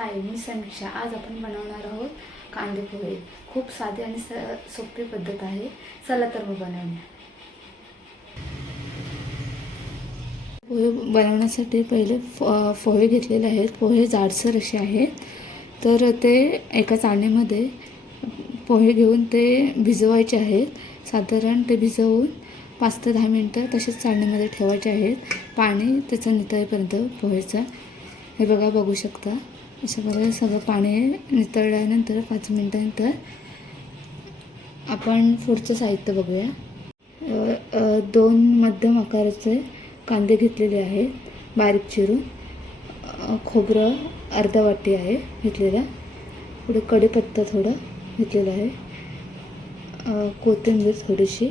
हाय मी समीक्षा. आज आपण बनवणार आहोत कांदे पोहे. खूप साधी आणि स सोपी पद्धत आहे. चला तर मग बनवण्या पोहे बनवण्यासाठी पहिले फ पोहे घेतलेले आहेत. पोहे जाडसर असे आहेत. तर ते एका चाळणीमध्ये पोहे घेऊन ते भिजवायचे आहेत. साधारण ते भिजवून पाच ते दहा मिनटं तसेच चाळणीमध्ये ठेवायचे आहेत. पाणी त्याचं नितळेपर्यंत पोहेचा हे बघा बघू शकता. अशा प्रकारे सगळं पाणी नितळल्यानंतर पाच मिनटानंतर आपण पुढचं साहित्य बघूया. दोन मध्यम आकाराचे कांदे घेतलेले आहेत बारीक चिरून. खोबरं अर्धा वाटी आहे घेतलेलं. पुढे कढीपत्ता थोडं घेतलेलं आहे. कोथिंबीर थोडीशी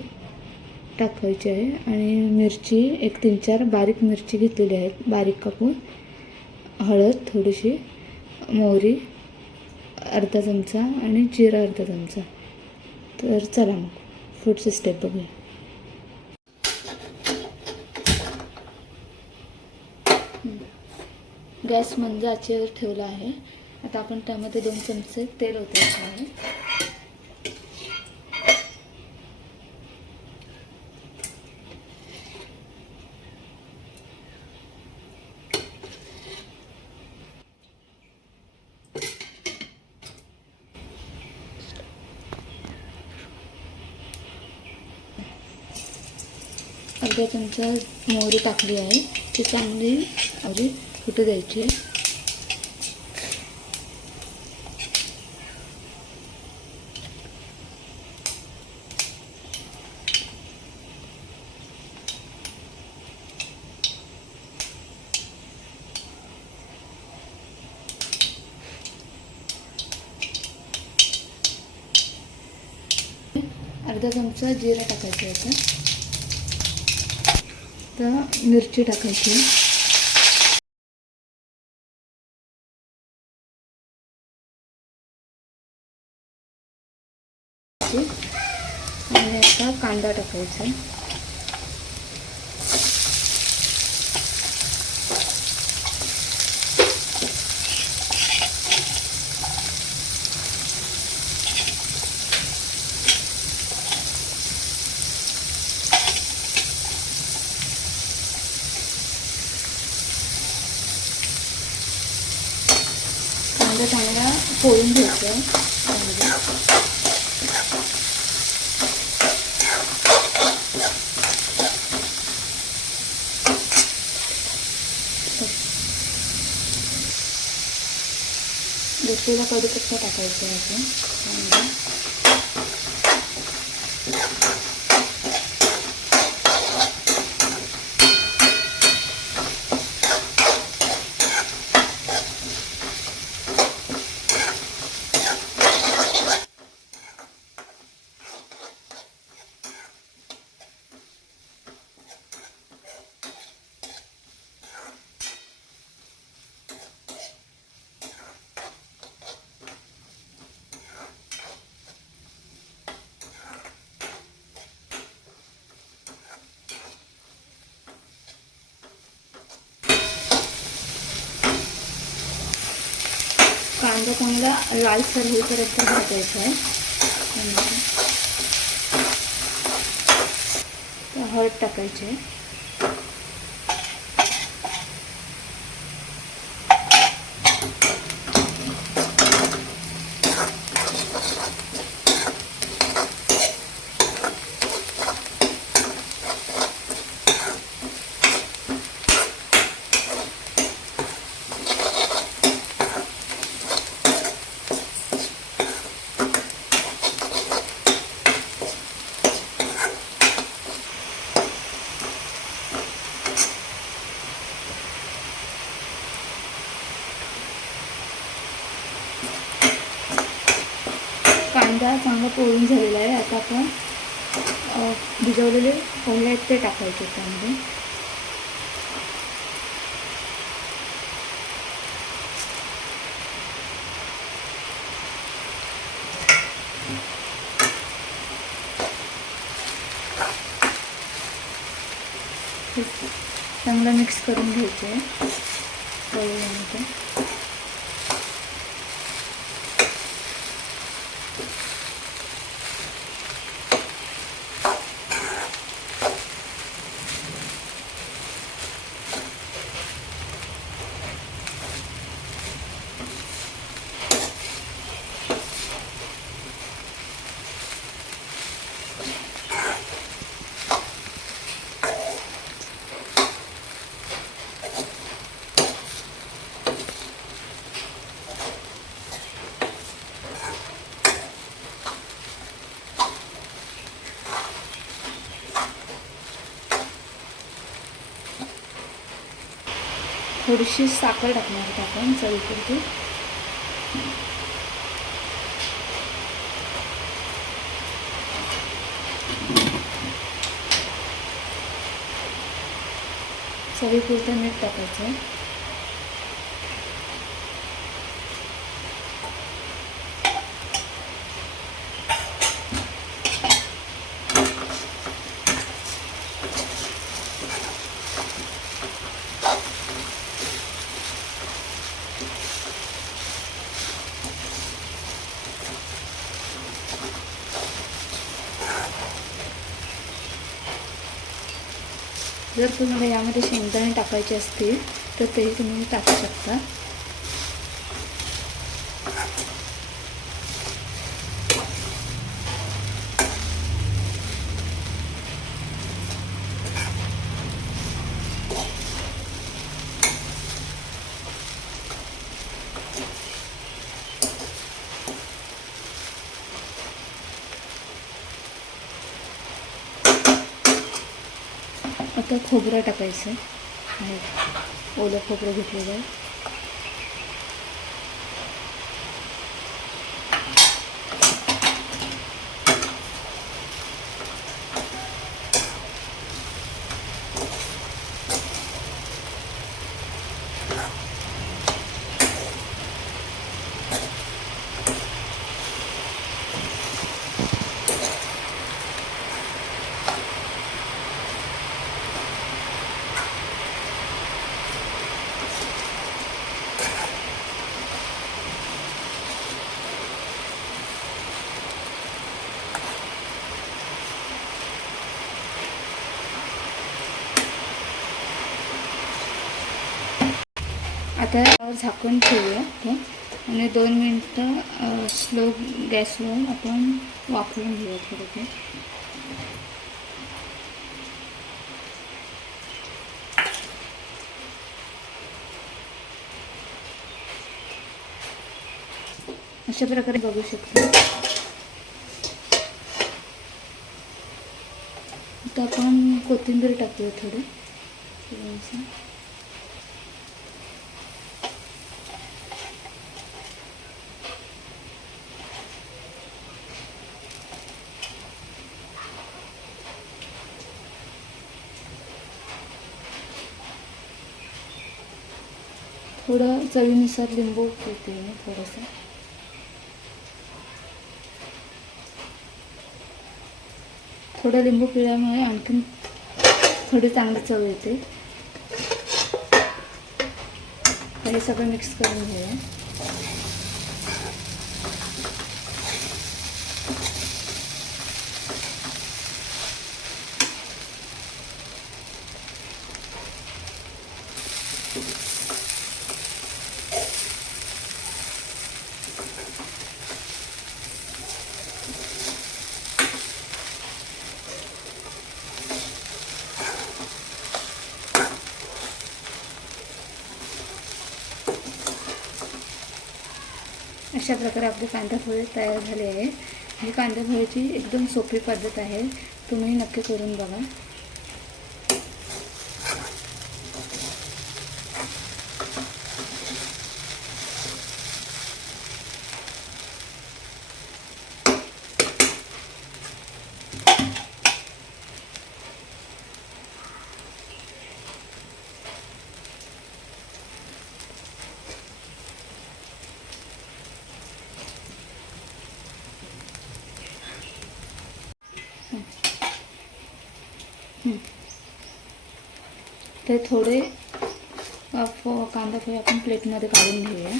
टाकायची आहे आणि मिरची एक तीन चार बारीक मिरची घेतलेली आहेत बारीक कापून. हळद थोडीशी मोहरी अर्धा चमचा आणि जिरा अर्धा चमचा. तर चला मग पुढचे स्टेप बघूया. गॅस मंद आचेवर ठेवला आहे. आता आपण त्यामध्ये दोन चमचे तेल ओतायचे आहे. अर्धा चमचा मोहरी टाकली आहे. ती चांगली आवडी फुटू द्यायची. आहे अर्धा चमचा जिरा टाकायचा होता तर मिरची टाकायची. आणि आता कांदा टाकायचा. कांदा चांगला पोळून घ्यायचा आहे दुसरीला घेतलेला कढीपत्ता टाकायचा आहे. आपण त्यामध्ये. कांदा चांगला लालसर होईपर्यंत भाजायचा आहे त्यामध्ये. हळद टाकायची आहे कांदा पोळून झालेला आहे. आता आपण भिजवलेले पोहे आहेत ते टाकायचे त्यामध्ये. चांगलं मिक्स करून घ्यायचे. आहे थोडीशी साखर टाकणार आहोत आपण चवीपुरती चवीपुरतं मीठ टाकायचं. आहे जर तुम्हाला यामध्ये शेंगदाणे टाकायचे असतील तर तेही तुम्ही टाकू शकता. आता खोबरं टाकायचं. आहे ओलं खोबरं घेतलेलं आहे. आता यावर झाकून ठेवूया आपण आणि दोन मिनटं स्लो गॅसवर आपण वापरून घेऊया थोडं ते अशा प्रकारे बघू शकतो. आता आपण कोथिंबीर टाकूया थोडं. थोडं चवीनुसार लिंबू पिळते मी थोडंसं. थोडं लिंबू पिळल्यामुळे आणखीन थोडी चांगली चव येते. हे सगळं मिक्स करून घेऊया. अशा प्रकारे आपली कांदा पोहे तयार झाले आहे ही म्हणजे कांदा पोहेची एकदम सोपी पद्धत आहे. तुम्ही नक्की करून बघा. ते थोडे कांदा पोहे आपण प्लेटमध्ये काढून घेऊया.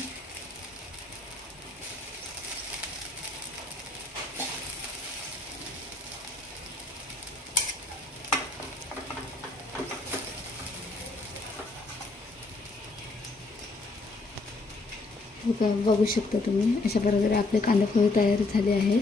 बघू शकता तुम्ही अशा प्रकारे आपले कांदा पोहे तयार झाले आहेत.